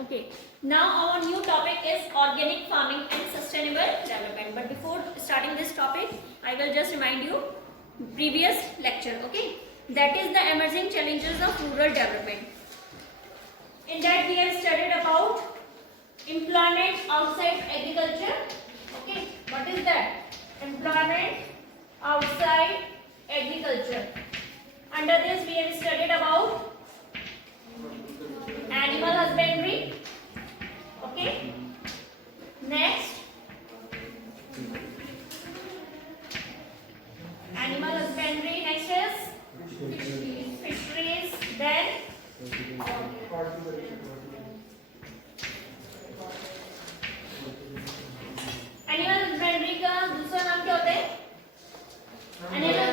Okay, now our new topic is organic farming and sustainable development. But before starting this topic, I will just remind you previous lecture. Okay, that is the emerging challenges of rural development. In that we have studied about employment outside agriculture. Okay, what is that? Employment outside agriculture. Under this we have studied about animal husbandry. Okay, next animal husbandry, next is fisheries, then animal husbandry का दूसरा नाम क्या होता है? Animal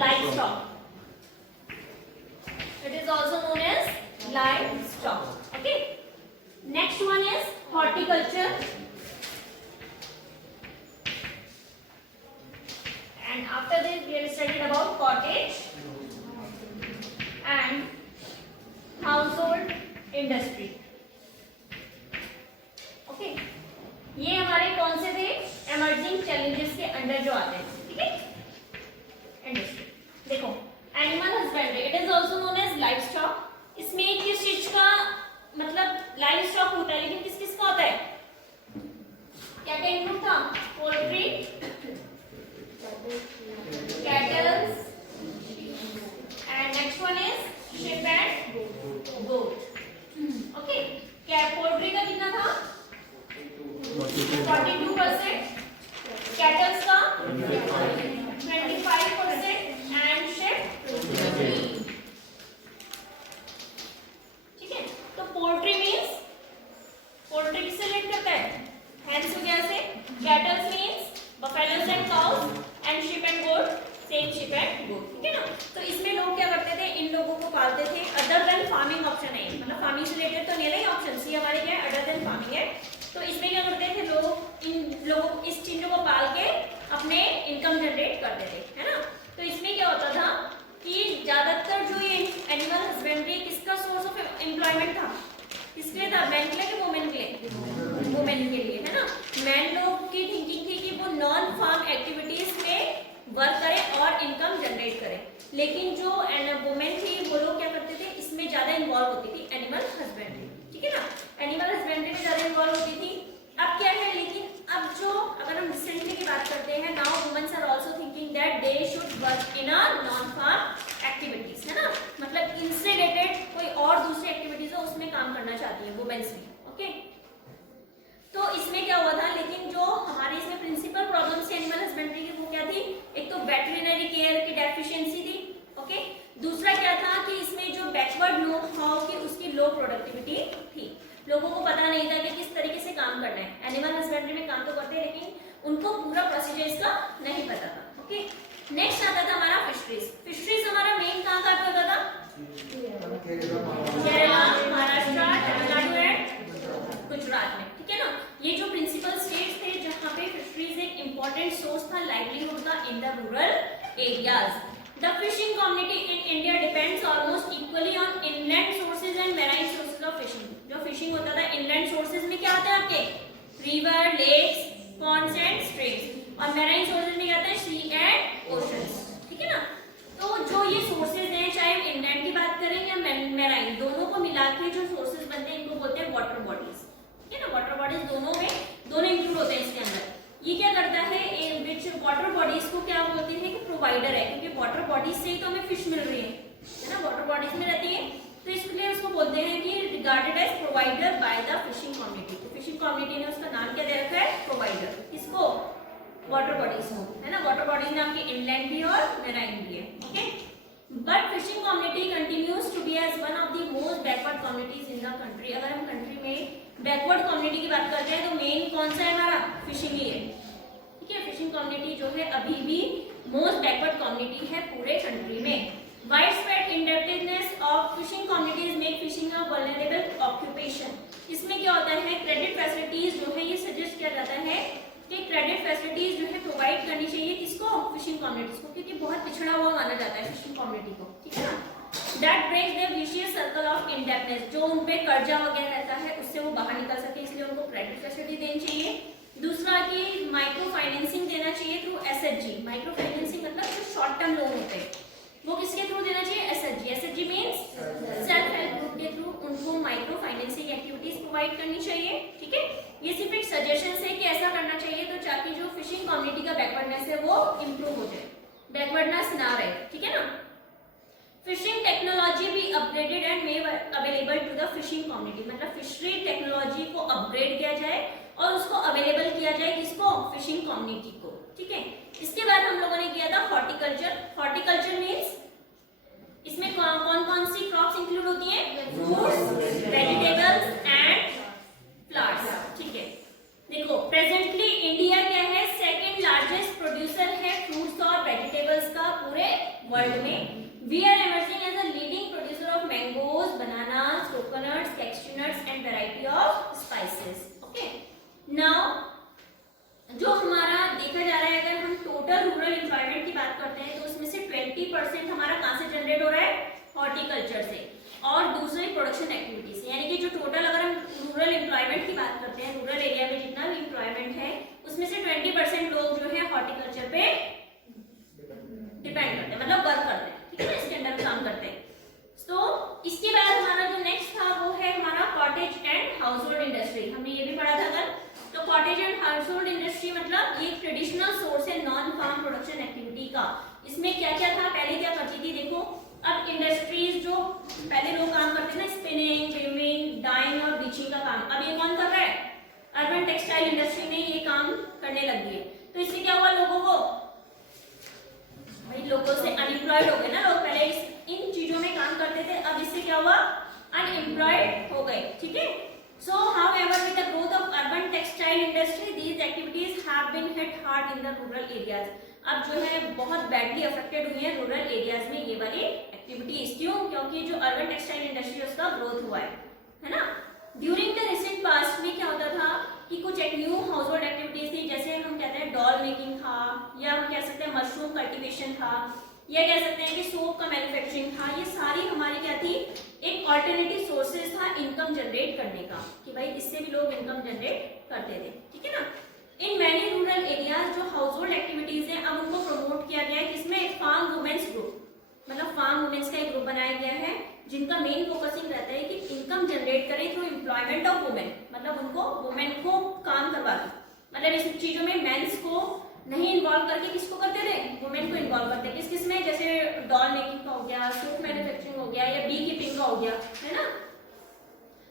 livestock. It is also known as livestock. Okay. Next one is horticulture. And after this we have studied about cottage and household industry. Okay. ये हमारे कौन से थे? Emerging challenges के अंडर जो आते हैं. ठीक है? इंडस्ट्री. देखो, animal husbandry, it is also known as livestock. इसमें किस चीज का मतलब लाइव स्टॉक होता है, लेकिन किस किस का होता है? क्या क्या इंक्लूड था? Poultry, cattles and next one is sheep and goat. Okay, क्या पोल्ट्री का कितना था? 42%, कैटल्स का 25% and sheep. Poultry means, poultry किससे रिलेट करता है? हेन्स वगैरह से. Cattles means buffaloes and cows and sheep and goat, same sheep and goat. ठीक है ना. तो इसमें लोग क्या करते थे? इन लोगों को पालते थे. अदर देन फार्मिंग ऑप्शन है, मतलब फार्मिंग से रिलेटेड तो नहीं है ऑप्शन. सी हमारे क्या है? अदर देन फार्मिंग है. तो इसमें क्या करते थे लोग? इन लोगों इस चीजों को पाल के अपने इनकम जनरेट करते थे, है ना. तो इसमें क्या होता था कि ज्यादातर जो ये एनिमल हस्बेंड्री किसका सोर्स ऑफ एम्प्लॉयमेंट था? किसके लिए था? मैन के लिए कि वुमेन के लिए? वुमेन के लिए, है ना. मैन लोग की थिंकिंग थी कि वो नॉन फार्म एक्टिविटीज में वर्क करें और इनकम जनरेट करें. लेकिन जो वुमेन थी वो लोग क्या करते थे? इसमें ज्यादा इन्वॉल्व होती थी एनिमल हस्बेंड्री. ठीक है ना. एनिमल हस्बेंड्री में ज्यादा इन्वॉल्व होती थी. अब क्या है, लेकिन अब जो अगर हम रिसेंटली की बात करते हैं, now women's are also thinking that they should work in a non farm activities, है ना. मतलब इनसे रिलेटेड कोई और दूसरी एक्टिविटीज है उसमें काम करना चाहती है वुमेन्स में. ओके, तो इसमें क्या हुआ था, लेकिन जो हमारे इसमें प्रिंसिपल प्रॉब्लम थी एनिमल हस्बेंड्री की वो क्या थी? एक तो वेटरिनरी केयर की डेफिशिएंसी थी. ओके, दूसरा क्या था कि इसमें जो बैकवर्ड नो हाउ की उसकी लो प्रोडक्टिविटी थी. लोगों को पता नहीं था कि किस तरीके से काम करना है. एनिमल हस्बेंड्री में काम तो करते हैं लेकिन उनको पूरा प्रोसीजर इसका नहीं पता था. ओके, नेक्स्ट आता था हमारा फिशरीज. फिशरीज हमारा मेन कहाँ पे होता था? केरला, महाराष्ट्र, तमिलनाडु एंड गुजरात में. ठीक है ना. ये जो प्रिंसिपल स्टेट्स थे जहाँ पे फिशरीज एक इंपॉर्टेंट सोर्स था लाइवलीहुड का in the rural areas. The fishing community in India depends almost equally on inland sources and marine sources of fishing. जो फिशिंग होता था inland sources में क्या आता है आपके? River, lakes, ponds and streams. और मैराइन सोर्सेज में क्या आता है? Sea and oceans. ठीक है ना. तो जो ये सोर्सेज हैं, चाहे हम इनलैंड की बात करें या मैराइन, दोनों को मिला के जो सोर्सेज बनते हैं इनको बोलते हैं वाटर बॉडीज. ठीक है ना. वाटर बॉडीज दोनों में दोनों इंक्लूड होते हैं इसके अंदर. ये क्या करता है? वाटर बॉडीज को क्या बोलते हैं कि प्रोवाइडर है, क्योंकि वाटर बॉडीज से ही तो हमें फिश मिल रही है ना. वाटर बॉडीज में रहती है, तो इसलिए उसको बोलते हैं कि regarded as provider by the fishing community. तो फिशिंग कम्युनिटी ने उसका नाम क्या दे रखा है? प्रोवाइडर. किसको? वाटर बॉडीज को, है ना. वाटर बॉडीज में आपकी इनलैंड भी और मैराइन भी है. Okay, but fishing community continues to be as one of the most backward communities in the country. अगर हम कंट्री में बैकवर्ड कम्युनिटी की बात करते हैं तो मेन कौन सा है हमारा? फिशिंग ही है. ठीक है. फिशिंग कम्युनिटी जो है अभी भी मोस्ट बैकवर्ड कम्युनिटी है पूरे कंट्री में. Widespread indebtedness of fishing communities make fishing a vulnerable occupation. इसमें क्या होता है? क्रेडिट फैसिलिटीज जो है ये सजेस्ट किया जाता है कि क्रेडिट फैसिलिटीज जो है प्रोवाइड करनी चाहिए किसको? फिशिंग कम्युनिटीज को, क्योंकि बहुत पिछड़ा हुआ माना जाता है फिशिंग कम्युनिटी को. ठीक है ना. That breaks their vicious circle of indebtedness, जो उन पे कर्जा वगैरह रहता है उससे वो बाहर निकल सके, इसलिए उनको क्रेडिट फैसिलिटी देनी चाहिए। दूसरा कि माइक्रो फाइनेंसिंग देना चाहिए थ्रू एसएचजी। माइक्रो फाइनेंसिंग मतलब जो शॉर्ट टर्म लोन होते हैं वो किसके थ्रू देना चाहिए? SHG. SHG means self help group के थ्रू उनको माइक्रो फाइनेंसिंग एक्टिविटीज प्रोवाइड करनी चाहिए। ठीक है, ये सिर्फ एक सजेशन है कि ऐसा करना चाहिए तो ताकि जो फिशिंग कम्युनिटी का बैकवर्डनेस है वो इंप्रूव हो जाए, बैकवर्डनेस ना रहे। ठीक है ना। फिशिंग टेक्नोलॉजी भी upgraded and made available to the fishing community, मतलब फिशरी टेक्नोलॉजी को अपग्रेड किया जाए और उसको अवेलेबल किया जाए किसको? फिशिंग कम्युनिटी को। ठीक है, इसके बाद हम लोगों ने किया था हॉर्टिकल्चर। हॉर्टिकल्चर मींस इसमें कौन कौन सी क्रॉप्स इंक्लूड होती हैं? Fruits, vegetables and flowers. ठीक है, देखो प्रेजेंटली इंडिया क्या है? सेकंड लार्जेस्ट प्रोड्यूसर है फ्रूट्स और वेजिटेबल्स का पूरे वर्ल्ड में। We are emerging as a leading producer of mangoes, bananas, coconuts, cashew nuts and variety of spices. Okay. Now, जो हमारा देखा जा रहा है, अगर हम टोटल रूरल एम्प्लॉयमेंट की बात करते हैं तो उसमें से 20% हमारा कहाँ से जनरेट हो रहा है? हॉर्टिकल्चर से और दूसरी प्रोडक्शन एक्टिविटी से। यानी कि जो टोटल अगर हम रूरल एम्प्लॉयमेंट की बात करते हैं, रूरल एरिया में जितना भी एम्प्लॉयमेंट है उसमें से 20% लोग जो है हॉर्टिकल्चर पे डिपेंड करते हैं, मतलब वर्क करते हैं। ठीक है, इसके अंदर काम करते हैं। तो इसके बाद हमारा जो नेक्स्ट था वो है हमारा cottage and house hold industry. हमने ये भी पढ़ा था कल। तो cottage and house hold industry मतलब ये ट्रेडिशनल सोर्स है नॉन फार्म प्रोडक्शन एक्टिविटी का। इसमें क्या क्या था? पहले क्या करती थी? देखो, अब इंडस्ट्रीज जो पहले लोग काम करते थे ना, स्पिनिंग, वीविंग, डाइंग और ब्लीचिंग का काम, अब ये कौन कर रहा है? अर्बन टेक्सटाइल इंडस्ट्री में ये काम करने लगी है। तो इससे क्या हुआ? लोगों को, भाई लोगों से अनएम्प्लॉयड हो गए ना लोग, पहले इन चीजों में काम करते थे, अब इससे क्या हुआ? अनएम्प्लॉयड हो गए। ठीक है। So, however, with the growth of urban textile industry, these activities have been hit hard in the rural areas. अब जो है बहुत बैडली अफेक्टेड हुई है रूरल एरियाज में ये वाली एक्टिविटीज। क्यों? क्योंकि जो अर्बन टेक्सटाइल इंडस्ट्री है उसका ग्रोथ हुआ है ना। ड्यूरिंग द रिसेंट पास्ट में क्या होता था कि कुछ एक न्यू हाउस होल्ड एक्टिविटीज थी, जैसे हम कहते हैं डॉल मेकिंग था, या हम कह सकते हैं मशरूम कल्टीवेशन था, या कह सकते हैं कि सोप का मैन्युफैक्चरिंग था। ये सारी हमारी क्या थी? एक ऑल्टरनेटिव सोर्सेज था इनकम जनरेट करने का, कि भाई इससे भी लोग इनकम जनरेट करते थे। ठीक है ना। इन मैनी रूरल एरियाज जो हाउस होल्ड एक्टिविटीज हैं अब उनको प्रमोट किया गया है, किसमें? फार्म वुमेन्स ग्रुप, मतलब फार्म वुमेन्स का एक ग्रुप बनाया गया है जिनका मेन फोकसिंग रहता है कि इनकम जनरेट करें थ्रू एम्प्लॉयमेंट ऑफ वुमेन, मतलब उनको वुमेन को काम करवा दो। मतलब इस चीजों में मेंस को नहीं इन्वॉल्व करके किसको करते थे? वुमेन को इन्वॉल्व करते थे। किस किस में? जैसे डॉल मेकिंग का हो गया, सोप मैन्युफैक्चरिंग हो गया, या बी कीपिंग का हो गया, है ना।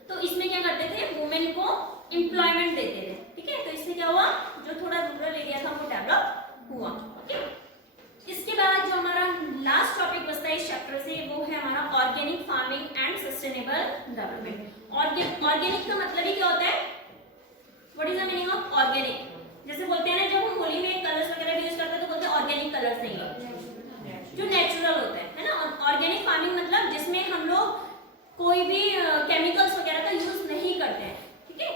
तो इसमें क्या करते थे? वुमेन को एम्प्लॉयमेंट देते थे। ठीक है, तो इससे क्या हुआ? जो थोड़ा रूरल एरिया था वो डेवलप हुआ। ओके, इसके बाद जो हमारा लास्ट टॉपिक बचता है इस चैप्टर से वो है हमारा organic farming and sustainable development. Organic का मतलब ही क्या होता है? What is the meaning of organic? जैसे बोलते हैं ना, जब हम होली में कलर्स वगैरह यूज करते हैं तो बोलते हैं ऑर्गेनिक कलर्स नहीं है, जो नेचुरल होता है ना। ऑर्गेनिक फार्मिंग मतलब जिसमें हम लोग कोई भी केमिकल्स वगैरह का यूज नहीं करते हैं। ठीक है,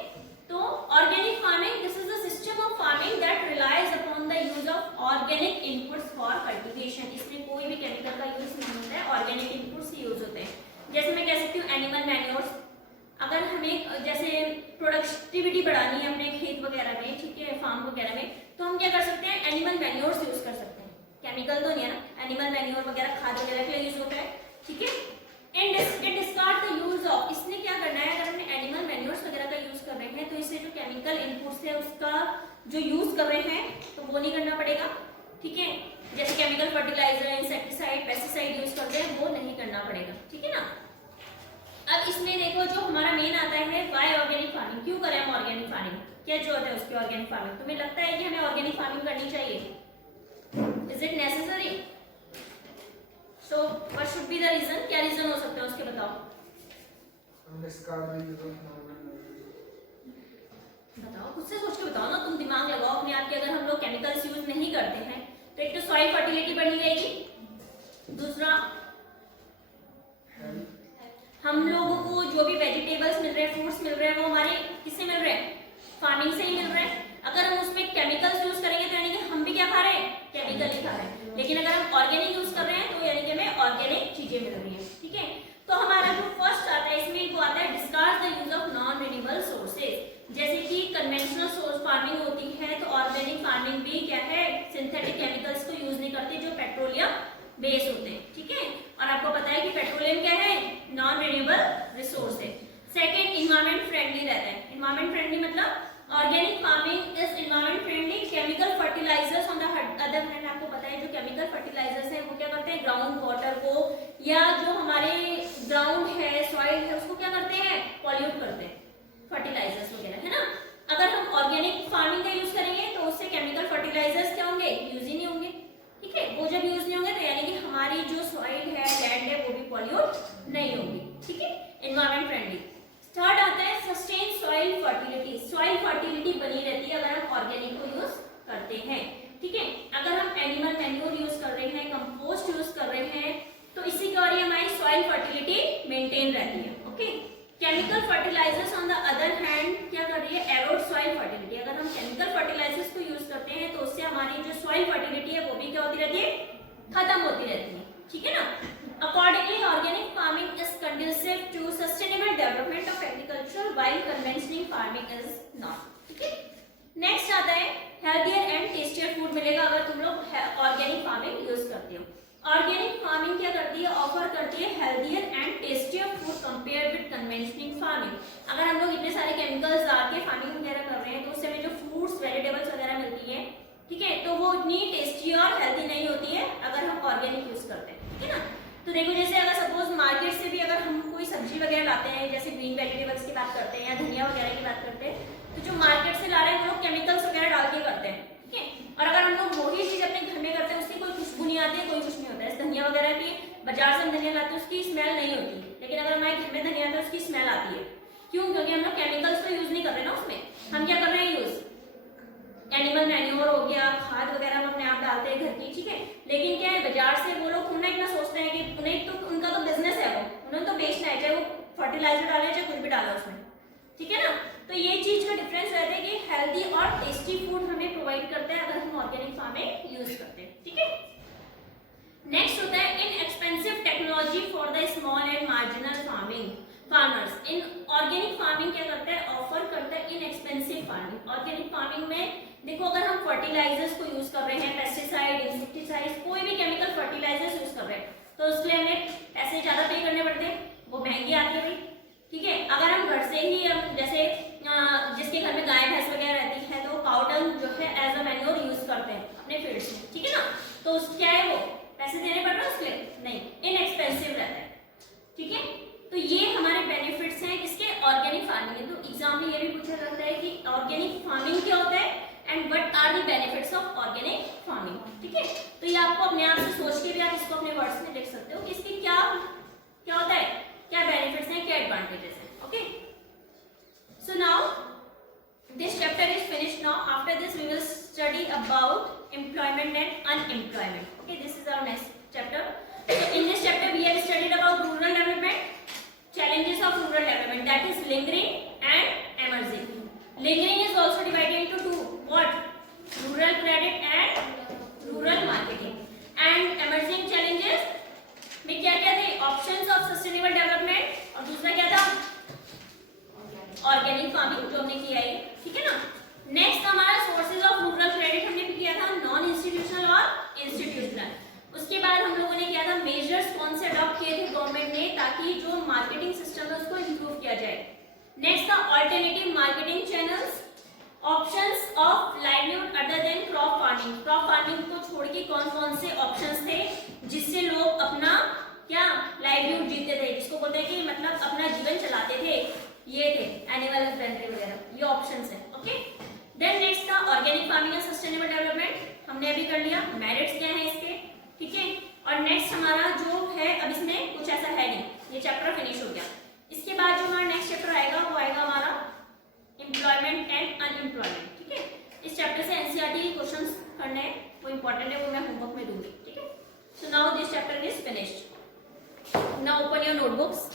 तो organic farming this is the system of farming that relies upon the use of organic inputs for cultivation. इसमें कोई भी केमिकल का यूज नहीं होता है, ऑर्गेनिक इनपुट्स ही यूज होते हैं। जैसे मैं कह सकती हूँ एनिमल मैन्योर्स, अगर हमें जैसे प्रोडक्टिविटी बढ़ानी है अपने खेत वगैरह में, ठीक है, फार्म वगैरह में, तो हम क्या कर सकते हैं? एनिमल मैन्योर्स यूज कर सकते हैं। केमिकल तो नहीं है ना, एनिमल मैन्योर वगैरह खाद वगैरह के लिए यूज होता है। ठीक है, and it start the use of, इसने क्या करना है? अगर हमने एनिमल मैन्योर्स वगैरह का यूज कर रहे हैं तो इससे जो केमिकल इनपुट्स है उसका जो यूज कर रहे हैं तो वो नहीं करना पड़ेगा। ठीक है, जैसे chemical fertiliser, insecticide, pesticide use करते हैं वो नहीं करना पड़ेगा। ठीक है ना। अब इसमें देखो जो हमारा मेन आता है वाई ऑर्गेनिक फार्मिंग, क्यों करें हम ऑर्गेनिक फार्मिंग, क्या जरूरत है उसकी ऑर्गेनिक फार्मिंग? तुम्हें लगता है कि हमें ऑर्गेनिक फार्मिंग करनी चाहिए? Is it necessary? So what should be the reason? क्या रीजन हो सकता है उसके बताओ? बताओ, खुद से सोच के बताओ ना, तुम दिमाग लगाओ अपने आप के। अगर हम लोग केमिकल्स यूज नहीं करते हैं तो एक तो सॉइल फर्टिलिटी बढ़ी रहेगी, दूसरा हम लोगों को जो भी वेजिटेबल्स मिल रहे हैं, फ्रूट्स मिल रहे हैं, वो हमारे किससे मिल रहे हैं? फार्मिंग से ही मिल रहे हैं। अगर हम उसमें केमिकल्स यूज करेंगे तो यानी कि हम भी क्या खा रहे हैं? केमिकल ही खा रहे हैं। लेकिन अगर हम ऑर्गेनिक यूज कर रहे हैं तो यानी कि हमें ऑर्गेनिक चीजें मिल रही हैं। ठीक है, एनवायरमेंट फ्रेंडली मतलब organic farming is environment friendly. Chemical fertilisers on the other hand, आपको पता है जो केमिकल फर्टिलाइजर्स हैं वो क्या करते हैं, ग्राउंड वाटर को या जो हमारे ग्राउंड है, सॉइल है, उसको क्या करते हैं, पॉल्यूट करते हैं, फर्टिलाइजर्स वगैरह, है ना। अगर हम ऑर्गेनिक फार्मिंग का यूज करेंगे तो उससे केमिकल फर्टिलाइजर्स क्या होंगे, यूज ही नहीं होंगे, ठीक है। वो जब यूज नहीं होंगे तो यानी कि हमारी जो सॉइल है, लैंड है, वो भी पॉल्यूट नहीं होगी, ठीक है, एनवायरमेंट फ्रेंडली। थर्ड आता है sustain soil fertility. Soil fertility बनी रहती है अगर हम ऑर्गेनिक को यूज करते हैं, ठीक है। अगर हम एनिमल मैन्योर यूज कर रहे हैं, कंपोस्ट यूज कर रहे हैं, तो इससे क्या हो रही है, हमारी सॉइल फर्टिलिटी मेंटेन रहती है, okay. Chemical fertilisers on the other hand क्या कर रही है, एरोड सॉइल फर्टिलिटी। अगर हम केमिकल फर्टिलाइजर्स को यूज करते हैं तो उससे हमारी जो सॉइल फर्टिलिटी है वो भी क्या होती रहती है, खत्म होती रहती है, ठीक है ना। Accordingly, organic farming is conducive to sustainable development of agriculture, while conventional farming is not. ठीक है। नेक्स्ट आता है healthier and tastier food मिलेगा अगर तुम लोग ऑर्गेनिक फार्मिंग यूज करते हो। ऑर्गेनिक फार्मिंग क्या करती है, ऑफर करती है healthier and tastier food compared with conventional farming। अगर हम लोग इतने सारे केमिकल्स डाल के फार्मिंग वगैरह कर रहे हैं तो उससे हमें जो फ्रूट्स, वेजिटेबल्स वगैरह मिलती है, ठीक है, तो वो इतनी टेस्टी और हेल्दी नहीं होती है अगर हम ऑर्गेनिक यूज करते हैं, ठीक है ना। तो देखो जैसे अगर सपोज मार्केट से भी अगर हम कोई सब्जी वगैरह लाते हैं, जैसे ग्रीन वेजिटेबल्स की बात करते हैं या धनिया वगैरह की बात करते हैं, तो जो मार्केट से ला रहे हैं वो लोग केमिकल्स वगैरह डाल के करते हैं, ठीक है। और अगर हम लोग वही चीज अपने घर में करते हैं उसकी कोई खुशबू नहीं आती है, कोई कुछ नहीं होता है। धनिया वगैरह की बाजार से हम धनिया लाते हैं उसकी स्मेल नहीं होती, लेकिन अगर हमारे घर में धनिया आता है उसकी स्मेल आती है। क्यों? क्योंकि हम लोग केमिकल्स तो यूज नहीं कर रहे ना उसमें, हम क्या कर रहे हैं, यूज एनिमल मैन्योर हो गया, खाद वगैरह हम अपने आप डालते हैं घर की, ठीक है। लेकिन क्या है, बाजार से वो लोग उन्हें इतना सोचते हैं कि उन्हें तो उनका तो बिजनेस है, वो उन्होंने तो बेचना है, चाहे वो फर्टिलाइजर डाले चाहे कुछ भी डाले उसमें, ठीक है ना। तो ये चीज का डिफरेंस रहता है कि हेल्दी और टेस्टी फूड हमें प्रोवाइड करता है अगर हम ऑर्गेनिक फार्मिंग यूज करते हैं, ठीक है। नेक्स्ट होता है inexpensive technology for the small and marginal farmers. In organic farming क्या करता है, ऑफर करता है इनएक्सपेंसिव फार्मिंग। ऑर्गेनिक फार्मिंग में देखो अगर हम फर्टिलाइजर्स को यूज कर रहे हैं, पेस्टिसाइड, इंसेक्टिसाइड, कोई भी केमिकल फर्टिलाइजर्स यूज कर रहे हैं, तो उसके लिए हमें पैसे ज्यादा पे करने पड़ते हैं, वो महंगी आती है भाई, ठीक है। अगर हम घर से ही हम जैसे जिसके घर में गाय भैंस वगैरह रहती है तो काउ डंग जो है एज अ मैन्योर यूज करते हैं अपने फील्ड्स में, ठीक है ना। तो क्या है, वो पैसे देने पड़ रहे हैं उसके लिए नहीं, इनएक्सपेंसिव रहता है, ठीक है। तो ये हमारे बेनिफिट्स हैं किसके, ऑर्गेनिक फार्मिंग के। तो एग्जाम में ये भी पूछा जाता है कि ऑर्गेनिक फार्मिंग क्या होता है and what are the benefits of organic farming, ठीक है। तो ये आपको अपने आप से सोच के भी आप इसको अपने वर्ड्स में लिख सकते हो कि इसके क्या क्या होता है, क्या बेनिफिट्स हैं, क्या एडवांटेजेस हैं, okay. So now this chapter is finished now. After this we will study about employment and unemployment, okay. This is our next chapter. So in this chapter we have studied about rural development, challenges of rural development, that is lingering and emerging. Lingering is also divided into two, what, rural credit and rural marketing, and emerging challenges में क्या क्या थे, options of sustainable development, और दूसरा क्या था, organic farming जो हमने किया है, ठीक है ना। नेक्स्ट हमारा सोर्सेज ऑफ रूरल क्रेडिट हमने भी किया था, नॉन इंस्टीट्यूशनल और इंस्टीट्यूशनल। उसके बाद हम लोगों ने क्या था, मेजर्स कौन से अडॉप्ट किए थे गवर्नमेंट ने ताकि जो मार्केटिंग सिस्टम है उसको इंप्रूव किया जाए। नेक्स्ट था alternative marketing channels, options of livelihood other than crop farming. Crop farming को छोड़ के कौन कौन से ऑप्शंस थे जिससे लोग अपना क्या लाइवलीहुड जीते थे, जिसको बोलते हैं कि मतलब अपना जीवन चलाते थे, ये थे एनिमल हस्बेंड्री वगैरह, ये ऑप्शंस है, ओके। देन नेक्स्ट था organic farming and sustainable development, हमने अभी कर लिया, मेरिट्स क्या है इसके, ठीक है। और नेक्स्ट हमारा जो है, अब इसमें कुछ ऐसा है नहीं, ये चैप्टर फिनिश हो गया। इसके बाद जो हमारा नेक्स्ट चैप्टर आएगा वो आएगा हमारा एम्प्लॉयमेंट एंड अनएम्प्लॉयमेंट, ठीक है। इस चैप्टर से एनसीईआरटी क्वेश्चंस करने हैं, वो इंपॉर्टेंट है, वो मैं होमवर्क में दूंगी, ठीक है। सो now this chapter is finished. Now open your notebooks.